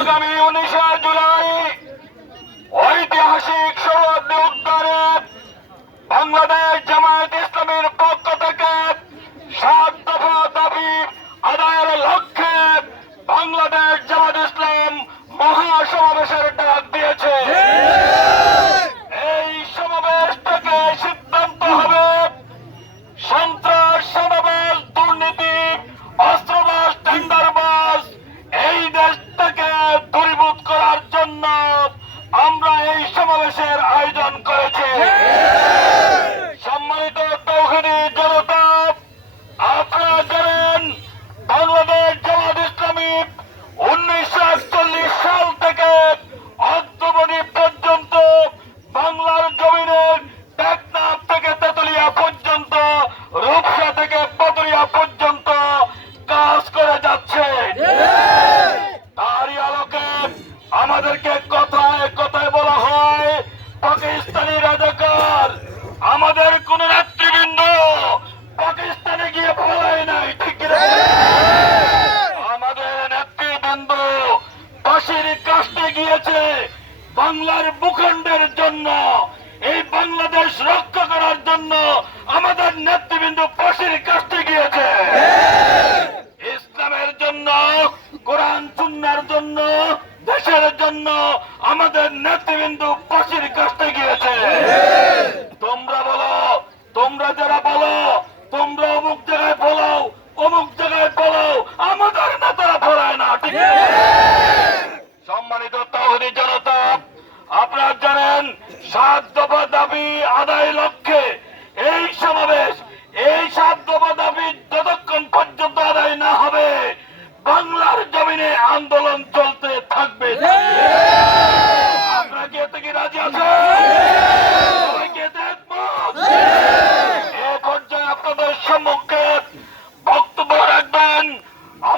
আগামী 19 জুলাই ঐতিহাসিক শহীদ উদ্যানে বাংলাদেশ জামায়াত ইসলামীর পক্ষ থেকে 7 দফা দাবি আদায়ের লক্ষ্যে বাংলাদেশ জামায়াত ইসলাম মহাসমাবেশের ডাক দিয়েছে। এই সমাবেশ থেকে সিদ্ধান্ত হবে সন্ত্রাস, চাঁদাবাজ, দুর্নীতি, অস্ত্রবাজ, টেন্ডারবাজ এই দেশ থেকে দূরীভূত করার জন্য আমরা এই সমাবেশের আয়োজন করেছি। সম্মানিত তৌহিদি জনতা, আপনারা জানেন বাংলাদেশ জামায়াত ইসলামী 1941 সাল থেকে অদ্যবধি পর্যন্ত বাংলার জমিনের টেকনাফ থেকে তেতুলিয়া পর্যন্ত, রূপসা থেকে পাতুরিয়া পর্যন্ত কাজ করে যাচ্ছে। তারই আলোকে আমাদেরকে কথায় কথায় বলা হয় পাকিস্তানি রাজাকার। আমাদের কোন নেতৃবৃন্দ পাকিস্তানে গিয়ে পলায় নাই, ঠিক না? আমাদের নেতৃবৃন্দ ফাঁসির কাস্টে গিয়েছে বাংলার ভূখণ্ডের জন্য, এই বাংলাদেশ রক্ষা করার জন্য আমাদের নেতৃবৃন্দ ফাঁসির কাস্টে গিয়েছে। ইসলামের জন্য, কোরআন সুন্নাহর জন্য, দেশের জন্য আমাদের নেতৃবৃন্দ ফাঁসির কাস্টে গিয়েছে। তোমরা বলো, তোমরা যারা বলো তোমরা অমুক জায়গায় বলাও, অমুক জায়গায় বলাও, আমাদের নেতারা বলায় না, ঠিক আছে? সম্মানিত তাওহীদি জনতা, আপনারা জানেন 7 দফা দাবি আদায় লক্ষ্যে এই সমাবেশ। এই 7 দফা দাবি যতক্ষণ পর্যন্ত আদায় না হবে বাংলার জমিনে আন্দোলন চলতে থাকবে। আপনারা কি এতে কি রাজি আছেন?